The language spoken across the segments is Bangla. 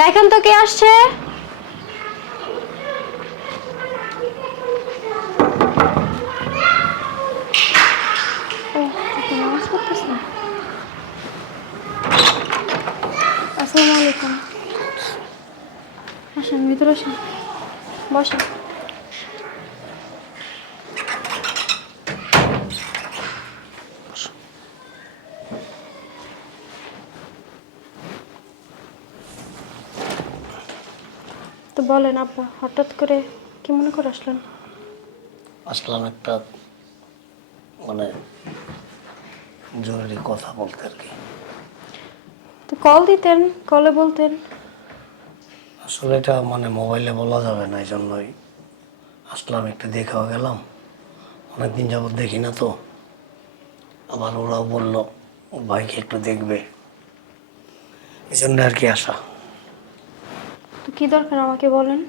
দেখেন তো কে আসছে। আসসালামু আলাইকুম। আসেন ভিতরে আসেন। বসেন। বলেন আব্বা হঠাৎ করে কি মনে করে আসলেন? আসলাম একটা মানে জরুরি কথা বলতে আর কি। তো কল দিতেন কলে বলতেন? আসলে এটা মানে মোবাইলে বলা যাবে না এই জন্যই আসলাম একটু দেখাও গেলাম। অনেকদিন যাবত দেখি না তো। আবার ওরাও বলল ভাইকে একটু দেখবে। এই জন্য আর কি আসা। কি দরকার আমাকে বলেন?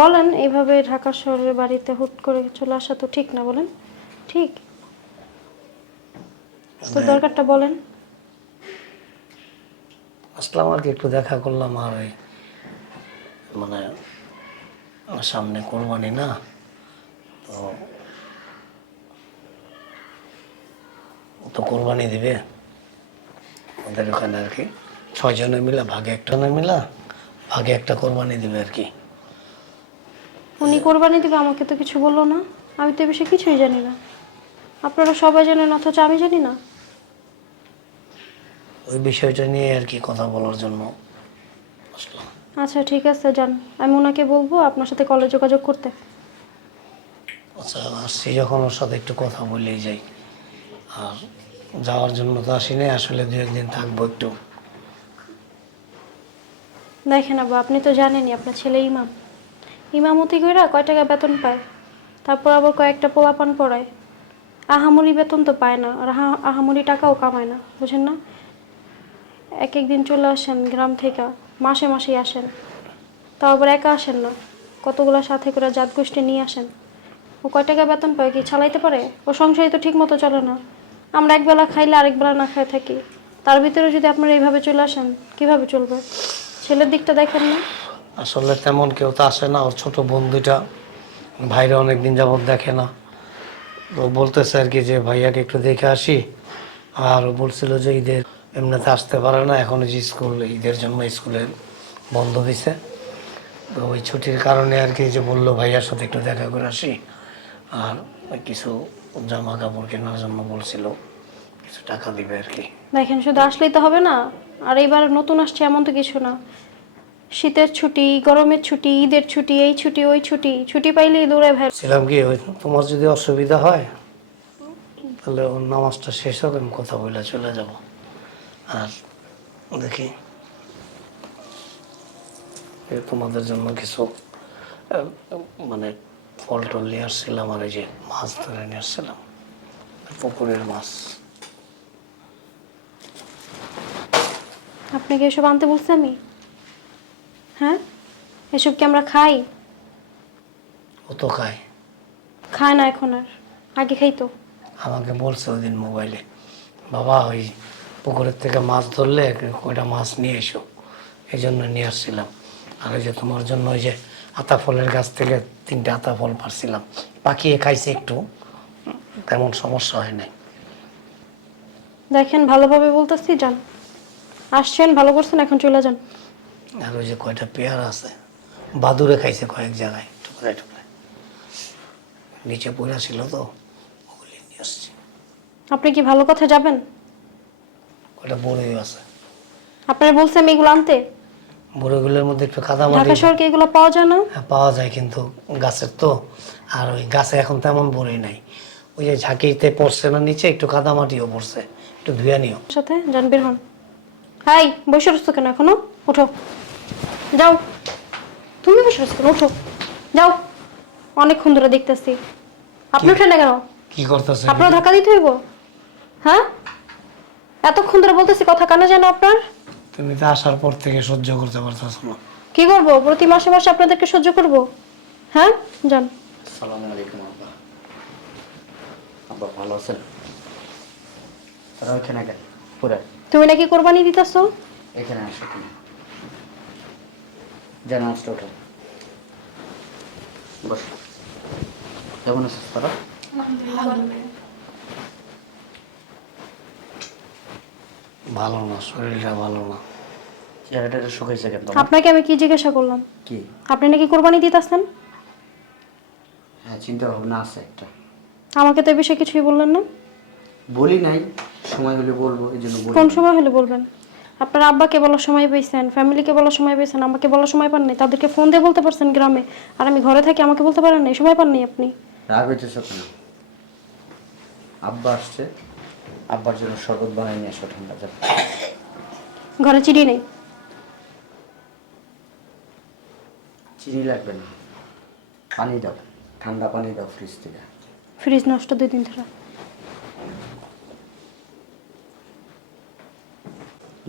বলেন এভাবে ঢাকা শহরের বাড়িতে হুট করে চলে আসা তো ঠিক না বলেন। ঠিক। তো মানে দরকারটা বলেন। আসলাম আর কি একটু দেখা করলাম আর ওই মানে সামনে কোরবানি না তো তো কোরবানি দিবে। ওদের ওখানে আর কি। ছয়জনে মিলে ভাগে একটা না মিলা ভাগে একটা কোরবানি দিবে আর কি। উনি কোরবানি দিবে আমাকে তো কিছু বলল না। আমি তো এ বিষয়ে কিছুই জানি না। আপনারা সবাই জানেন অথচ আমি জানি না। ওই বিষয়টা নিয়ে আর কি কথা বলার জন্য আসলাম। আচ্ছা ঠিক আছে যান। আমি ওনাকে বলব আপনার সাথে কলে যোগাযোগ করতে। আচ্ছা আসছি যখন ওর সাথে একটু কথা বলেই যাই। আর যাওয়ার জন্য তো আসি নাই আসলে দু একদিন থাকব একটু। দেখেন আবার আপনি তো জানেনই আপনার ছেলে ইমাম। ইমামতি কইরা কয় টাকা বেতন পায়? তারপর আবার কয়েকটা পোলাপান পড়ায়। আহামরি বেতন তো পায় না, আর আহা- আহামরি টাকাও কামায় না, বুঝেন না? এক এক দিন চলে আসেন গ্রাম থেকে, মাসে মাসেই আসেন। তাও আবার একা আসেন না, কতগুলো সাথে করে জাত গোষ্ঠী নিয়ে আসেন। ও কয় টাকা বেতন পায় কি চালাইতে পারে? ও সংসারই তো ঠিক মতো চলে না। আমরা একবেলা খাইলে আরেক বেলা না খাই থাকি। তার ভিতরে যদি আপনারা এইভাবে চলে আসেন, কীভাবে চলবে? ছেলের দিকটা দেখেন না? আসলে তেমন কেউ তো আসে না। ওর ছোট বন্ধুটা ভাইরা অনেক দিন যাবত দেখে না। তো বলতেছে আর কি যে, ভাইয়াকে একটু দেখে আসি। আর বলছিল যে, ঈদের এমনিতে আসতে পারে না। এখন যে স্কুল, ঈদের জন্য স্কুলে বন্ধ দিছে। তো ওই ছুটির কারণে আর কি যে বলল, ভাইয়ার সাথে একটু দেখা করে আসি। আর কিছু জামা কাপড় কেনার জন্য বলছিল কিছু টাকা দিবে আর কি। দেখেন শুধু আসলেই তো হবে না আর এইবার নতুন আসছে এমন তো কিছু না। শীতের ছুটি গরমের ছুটি ঈদের ছুটি এই ছুটি ওই ছুটি ছুটি পাইলেই দৌড়ে ভাই। ছিলাম কি ওই তোমার যদি অসুবিধা হয় তাহলে ওর নামাজটা শেষ হবে আমি কথা বলে চলে যাব। আর দেখি তোমাদের জন্য কিছু মানে ফল টল নিয়ে আসছিলাম আর এই যে মাছ ধরে নিয়ে আসছিলাম পুকুরের মাছ। আপনাকে এসব আনতে বলছি আমি? হ্যাঁ? এসব কি আমরা খাই? ও তো খায়। খায় না এখন আর। আগে খাইতো আমাকে বলছে ওই দিন মোবাইলে বাবা ওই পুকুরের থেকে মাছ ধরলে কয়টা মাছ নিয়ে এসো। এই জন্য নিয়ে আসছিলাম। আর ওই যে তোমার জন্য ওই যে আতা ফলের গাছ থেকে তিনটে আতা ফল পারছিলাম। পাকিয়ে খাইছে একটু তেমন সমস্যা হয় নাই। দেখেন ভালোভাবে বলতেছি যান। আসছেন ভালো করছেন এখন চলে যান। আর ওই যে কয়টা পেয়ারা আছে বাদুরে খাইছে কয়েক জায়গায় টুকরায় টুকরায়। নিচে পড়া ছিল তো ওগুলি নিয়ে আসছি। আপনি কি ভালো কথা যাবেন? কয়টা বড়ই আছে। আপনারা বলছে আমি এগুলো আনতে। বড়ইগুলোর মধ্যে একটু কাদা মাটি ঢাকা শহরকে এগুলো পাওয়া যায় না? হ্যাঁ, পাওয়া যায় কিন্তু গাছের তো। আর ওই গাছে এখন তেমন বড়ই নাই। ওই যে ঝাঁকিতে পড়ছে না নিচে একটু কাদামাটিও পড়ছে। একটু ধুয়ে নিও। সাথে? যান বের হন। হাই বসে রয়েছো কেন এখনও? ওঠো। যাও। তুমি বসে রয়েছো কেন? ওঠো। যাও। অনেকক্ষণ ধরে দেখতেছি। আপনি উঠেন না কেন? কি করতেছে আপনার ধাক্কা দিতে হইব? হ্যাঁ? এতক্ষণ ধরে বলতেছি কথা কানে যেন আপনার? তুমি তো আসার পর থেকে সহ্য করতে পারতেছ না। কি করব? প্রতি মাসে মাসে আপনাদেরকে সহ্য করব? হ্যাঁ? যান। সালামু আলাইকুম আব্বা। আব্বা ভালো আছেন? তারা ওইখানে গেল পুরা তুমি নাকি কোরবানি দিতেছো? এখানে আসো তুমি। জানা আসলে ওঠো। বস। কেমন আছিস তারা? ভালো না শরীরটা ভালো না। চেহারাটা একটু শুকাইছে কেন তোমার? আপনাকে আমি কি জিজ্ঞাসা করলাম? কি? আপনি নাকি কোরবানি দিতেছেন হ্যাঁ চিন্তা ভাবনা আছে একটা। আমাকে তো এ বিষয়ে কিছুই বললেন না। বলি নাই সময় হলে বলব এই জন্য বলি কোন নাই। সময় হলে বলবেন? আপনার আব্বাকে বলার সময় পেয়েছেন ফ্যামিলিকে বলার সময় পেয়েছেন আমাকে বলার সময় পান নাই তাদেরকে ফোন দিয়ে বলতে পারছেন গ্রামে আর আমি ঘরে থাকি আমাকে বলতে পারেন নাই সময় পাননি আপনি। রাগ হইতেছ কেন? আব্বা আসছে। আব্বার জন্য শরবত বানাই নিয়ে আসো ঠান্ডা যাবে ঘরে চিড়ি নেই? চিনি লাগবে না। পানি দাও ঠান্ডা পানি দাও ফ্রিজ থেকে। ফ্রিজ নষ্ট দুই দিন ধরে।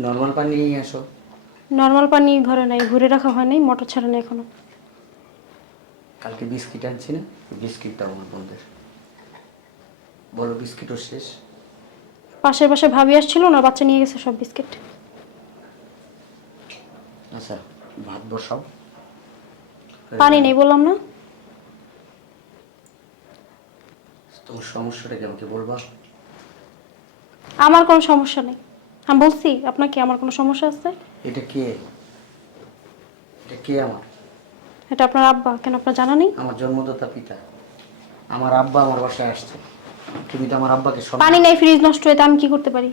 নর্মাল পানি নিয়ে আসো নর্মাল পানি ঘরে নাই ঘুরে রাখা হয় নাই মোটর ছাড়া নেই এখনও। কালকে বিস্কিট আনছি না বিস্কিট দাও আমার বন্ধুদের বলো বিস্কিটও শেষ। পাশের পাশে ভাবি আসছিল না বাচ্চা নিয়ে গেছে সব বিস্কিট। আচ্ছা ভাত বসাও। পানি নেই বললাম না। তোমার সমস্যাটা কি আমাকে বলবা? আমার কোনো সমস্যা নেই। আমি বলছি আপনাকে আমার কোনো সমস্যা আছে? এটা কে? এটা কে আমার? এটা আপনার আব্বা কেন আপনার জানা নেই? আমার জন্মদাতা পিতা। আমার আব্বা আমার বাসায় আসছে। তুমি তো আমার আব্বাকে পানি সম্মান নেই ফ্রিজ নষ্ট হয়ে আমি কি করতে পারি?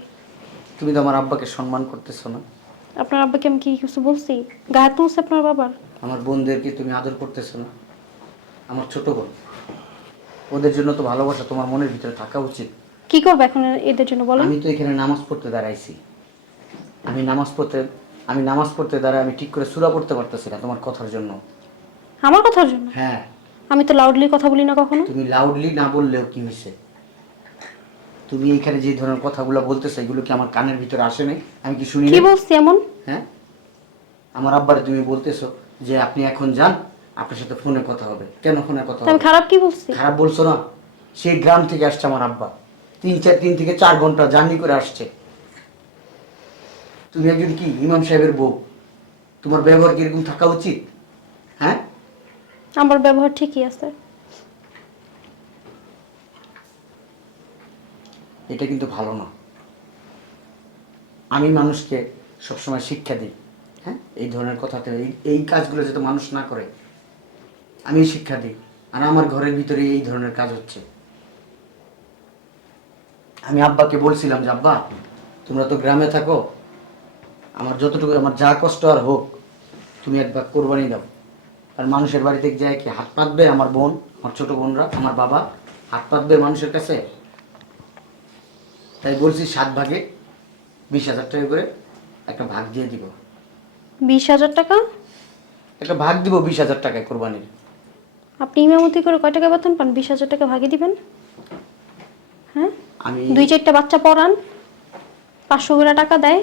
তুমি তো আমার আব্বাকে সম্মান করতেছো না। আপনার আব্বাকে আমি কি কিছু বলছি? গায়ে তুলছে আপনার বাবার? আমার বোনদেরকে তুমি আদর করতেছো না। আমার ছোট বোন। ওদের জন্য তো ভালোবাসা তোমার মনের ভিতরে থাকা উচিত। কি করব এখন এদের জন্য বলেন আমি তো এখানে নামাজ পড়তে দাঁড়াইছি। আমি নামাজ পড়তে আমি নামাজ পড়তে দাঁড়ায় আমি ঠিক করে সুরা পড়তে পারতেছি না তোমার কথার জন্য। আমার কথার জন্য? হ্যাঁ। আমি তো লাউডলি কথা বলি না কখনো। তুমি লাউডলি না বললেও কি হয়েছে? তুমি এইখানে যে ধরনের কথাগুলো বলতেছো এগুলো কি আমার কানের ভিতরে আসে নাই? আমি কি শুনি কি? বলছি এমন? হ্যাঁ? আমার আব্বারে তুমি বলতেছো যে আপনি এখন যান আপনার সাথে ফোনে কথা হবে। কেন ফোনে কথা হবে? খারাপ কি বলছি? খারাপ বলছো না? সেই গ্রাম থেকে আসছে আমার আব্বা। তিন চার তিন থেকে চার ঘণ্টা জার্নি করে আসছে। তুমি একজন কি? ইমাম সাহেবের বউ। তোমার ব্যবহার কীরকম থাকা উচিত? হ্যাঁ? আমার ব্যবহার ঠিকই আছে। এটা কিন্তু ভালো না। আমি মানুষকে সবসময় শিক্ষা দিই হ্যাঁ? এই ধরনের কথাতে, এই এই কাজগুলো যাতে মানুষ না করে, আমি শিক্ষা দিই। আর আমার ঘরের ভিতরে এই ধরনের কাজ হচ্ছে। আমি আব্বাকে বলছিলাম যে, আব্বা, তোমরা তো গ্রামে থাকো। আমার যতটুকু, আমার যা কষ্ট আর হোক, তুমি একবার কোরবানি দাও। আর মানুষের বাড়িতে যায় কি হাত পাতবে আমার বোন, আমার ছোট বোনরা, আমার বাবা? হাত পাতবে মানুষের কাছে? তাই বলছি সাত ভাগে বিশ হাজার টাকা করে একটা ভাগ দিয়ে দিব। বিশ হাজার টাকা? একটা ভাগ দিব বিশ হাজার টাকায় কোরবানির। আপনি ইমামতি করে কয় টাকা বেতন পান? বিশ হাজার টাকা ভাগে দিবেন। হ্যাঁ? আমি দুই চারটা বাচ্চা পড়ান পাঁচশো করে টাকা দেয়।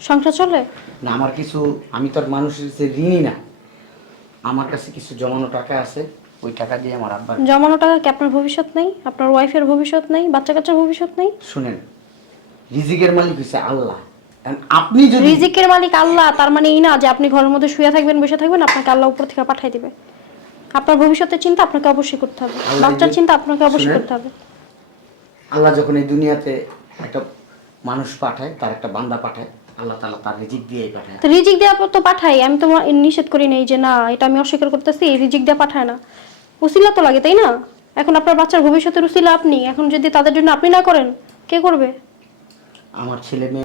সংসার চলে? না আমার কিছু আমি তো আর মানুষের ঋণই না। আমার কাছে কিছু জমানো টাকা আছে। ওই টাকা দিয়ে আমার আব্বার জমানো টাকা কি আপনার ভবিষ্যৎ নেই? আপনার ওয়াইফের ভবিষ্যৎ নেই? বাচ্চা কাচ্চার ভবিষ্যৎ নেই? শুনেন রিজিকের মালিক হচ্ছে আল্লাহ। আপনি যদি রিজিকের মালিক আল্লাহ তার মানে এই না যে আপনি ঘরের মধ্যে শুয়ে থাকবেন বসে থাকবেন আপনাকে আল্লাহ উপর থেকে পাঠাই দিবে। আপনার ভবিষ্যতের চিন্তা আপনাকে অবশ্যই করতে হবে। বাচ্চার চিন্তা আপনাকে অবশ্যই করতে হবে। আল্লাহ যখন এই দুনিয়াতে একটা মানুষ পাঠায় তার একটা বান্দা পাঠায় আল্লাহ তাআলা তার রিজিক দিয়েই পাঠায়। তো রিজিক দেওয়া তো পাঠায় আমি তো নিষেধ করি নাই যে না এটা আমি অস্বীকার করতেছি এই রিজিক দেওয়া পাঠায় না। উসিলা তো লাগে তাই না? এখন আপনার বাচ্চার ভবিষ্যতের উসিলা আপনি এখন যদি তাদের জন্য আপনি না করেন কে করবে? আমার ছেলে মেয়ে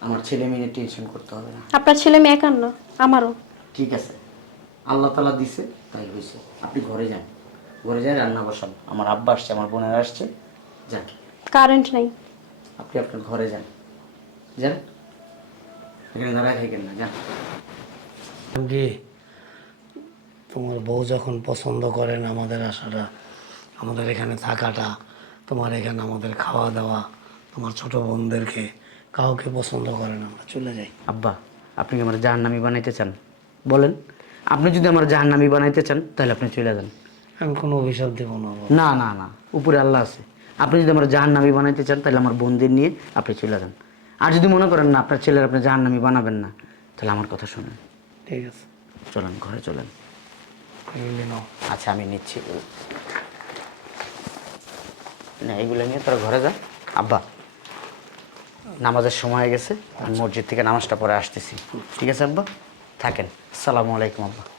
আমার ছেলে মেয়ে টেনশন করতে হবে না। আপনার ছেলে মেয়ে একার না আমারও। ঠিক আছে। আল্লাহ তালা দিছে তাই হয়েছে। আপনি ঘরে যান। ঘরে যান রান্না বসান। আমার আব্বা আসছে আমার বোনেরা আসছে। যান। কারেন্ট নাই। আপনি আপনার ঘরে যান। যান। এখানে দাঁড়ায় থাকেন না যান। কি? তোমার বউ যখন পছন্দ করেন আমাদের আসাটা আমাদের এখানে থাকাটা তোমার এখানে আমাদের খাওয়া দাওয়া তোমার ছোট বোনদেরকে কাউকে পছন্দ করে না আমরা চলে যাই। আব্বা আপনি কি আমার জাহান্নামি বানাইতে চান? বলেন আপনি যদি আমার জাহান্নামি বানাইতে চান তাহলে আপনি চলে যান। আমি কোনো অভিশাপ দেবো না না না না উপরে আল্লাহ আছে। আপনি যদি আমার জাহান্নামি বানাইতে চান তাহলে আমার বোনদের নিয়ে আপনি চলে যান। আর যদি মনে করেন না আপনার ছেলের আপনি জাহান্নামি বানাবেন না তাহলে আমার কথা শুনেন। ঠিক আছে। চলেন ঘরে চলেন। আচ্ছা আমি নিচ্ছি। না এইগুলো নিয়ে তোরা ঘরে যা। আব্বা নামাজের সময় হয়ে গেছে আমি মসজিদ থেকে নামাজটা পরে আসতেছি। ঠিক আছে আব্বা? থাকেন। আসসালামু আলাইকুম আব্বা।